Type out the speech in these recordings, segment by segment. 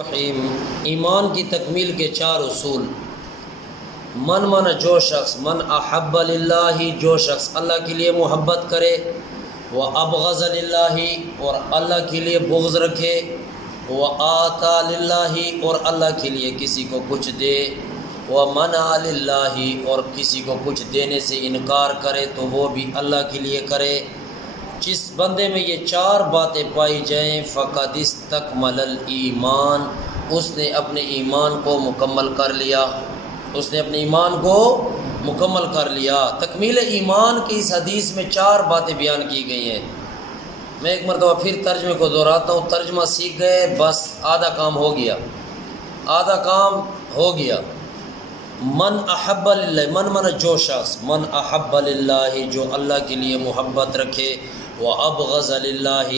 ایمان کی تکمیل کے چار اصول۔ من جو شخص، من احب للہ، جو شخص اللہ کے لیے محبت کرے، وہ ابغض للہ، اور اللہ کے لیے بغض رکھے، وہ آتا للہ، اور اللہ کے لیے کسی کو کچھ دے، وہ منع للہ، اور کسی کو کچھ دینے سے انکار کرے تو وہ بھی اللہ کے لیے کرے۔ جس بندے میں یہ چار باتیں پائی جائیں فقد استکمل الایمان، اس نے اپنے ایمان کو مکمل کر لیا، اس نے اپنے ایمان کو مکمل کر لیا۔ تکمیل ایمان کی اس حدیث میں چار باتیں بیان کی گئی ہیں۔ میں ایک مرتبہ پھر ترجمے کو دہراتا ہوں، ترجمہ سیکھ گئے بس آدھا کام ہو گیا، آدھا کام ہو گیا۔ من احب للہ، من جو شخص، من احب للہ، جو اللہ کے لیے محبت رکھے، وہ ابغض للہ،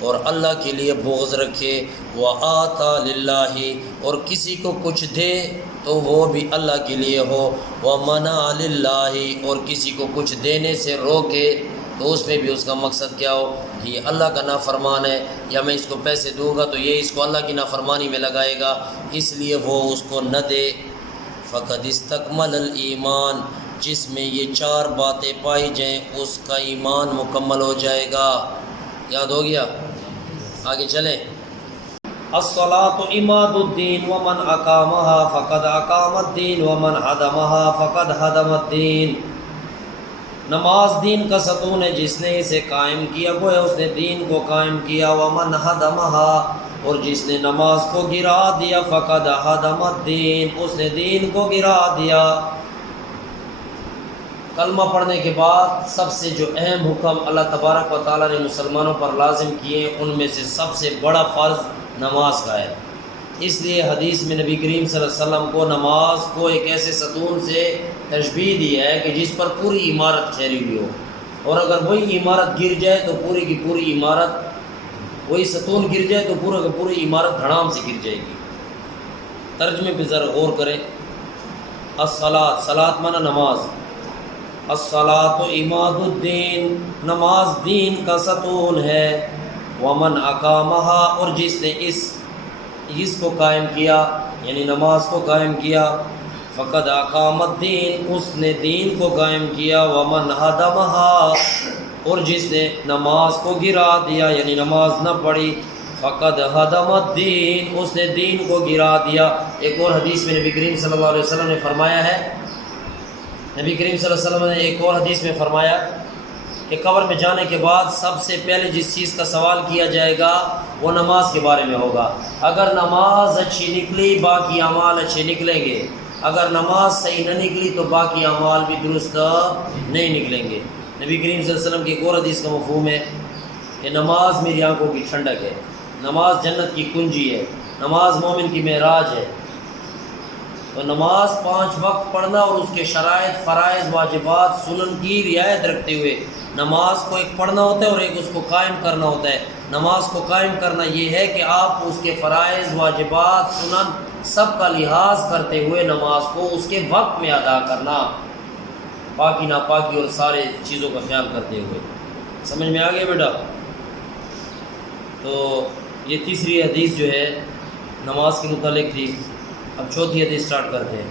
اور اللہ کے لیے بغض رکھے، وہ آتا للہ، اور کسی کو کچھ دے تو وہ بھی اللہ کے لیے ہو، وہ منع للہ، اور کسی کو کچھ دینے سے روکے تو اس میں بھی اس کا مقصد کیا ہو کہ یہ اللہ کا نافرمان ہے، یا میں اس کو پیسے دوں گا تو یہ اس کو اللہ کی نافرمانی میں لگائے گا، اس لیے وہ اس کو نہ دے۔ فقد استکمل الایمان، جس میں یہ چار باتیں پائی جائیں اس کا ایمان مکمل ہو جائے گا۔ یاد ہو گیا؟ آگے چلیں۔ الصلاۃ عماد الدین ومن اقامها فقد اقام الدین ومن هدمها فقد هدم الدین۔ نماز دین کا ستون ہے، جس نے اسے قائم کیا گویا اس نے دین کو قائم کیا۔ ومن هدمها، اور جس نے نماز کو گرا دیا، فقد هدم الدین، اس نے دین کو گرا دیا۔ کلمہ پڑھنے کے بعد سب سے جو اہم حکم اللہ تبارک و تعالیٰ نے مسلمانوں پر لازم کیے ان میں سے سب سے بڑا فرض نماز کا ہے۔ اس لیے حدیث میں نبی کریم صلی اللہ علیہ وسلم کو نماز کو ایک ایسے ستون سے تشبیہ دی ہے کہ جس پر پوری عمارت ٹھہری ہوئی ہو، اور اگر وہی عمارت گر جائے تو پوری کی پوری عمارت، وہی ستون گر جائے تو پورا کی پوری عمارت دھڑام سے گر جائے گی۔ ترجمے پہ ذرا غور کریں۔ الصلاۃ، صلاۃ معنی نماز، الصلاۃ عماد الدین، نماز دین کا ستون ہے۔ ومن اقامها، اور جس نے اس کو قائم کیا یعنی نماز کو قائم کیا، فقد اقام الدین، اس نے دین کو قائم کیا۔ ومن هدمها، اور جس نے نماز کو گرا دیا یعنی نماز نہ پڑھی، فقد هدم الدین، اس نے دین کو گرا دیا۔ ایک اور حدیث میں نبی کریم صلی اللہ علیہ وسلم نے فرمایا ہے، نبی کریم صلی اللہ علیہ وسلم نے ایک اور حدیث میں فرمایا کہ قبر میں جانے کے بعد سب سے پہلے جس چیز کا سوال کیا جائے گا وہ نماز کے بارے میں ہوگا۔ اگر نماز اچھی نکلی باقی اعمال اچھے نکلیں گے، اگر نماز صحیح نہ نکلی تو باقی اعمال بھی درست نہیں نکلیں گے۔ نبی کریم صلی اللہ علیہ وسلم کی ایک اور حدیث کا مفہوم ہے کہ نماز میری آنکھوں کی ٹھنڈک ہے، نماز جنت کی کنجی ہے، نماز مومن کی معراج ہے۔ تو نماز 5 وقت پڑھنا اور اس کے شرائط، فرائض، واجبات، سنن کی رعایت رکھتے ہوئے نماز کو ایک پڑھنا ہوتا ہے اور ایک اس کو قائم کرنا ہوتا ہے۔ نماز کو قائم کرنا یہ ہے کہ آپ اس کے فرائض، واجبات، سنن سب کا لحاظ کرتے ہوئے نماز کو اس کے وقت میں ادا کرنا، پاکی ناپاکی اور سارے چیزوں کا خیال کرتے ہوئے۔ سمجھ میں آ گیا بیٹا؟ تو یہ تیسری حدیث جو ہے نماز کے متعلق تھی۔ اب چوتھی حدیث سٹارٹ کرتے ہیں۔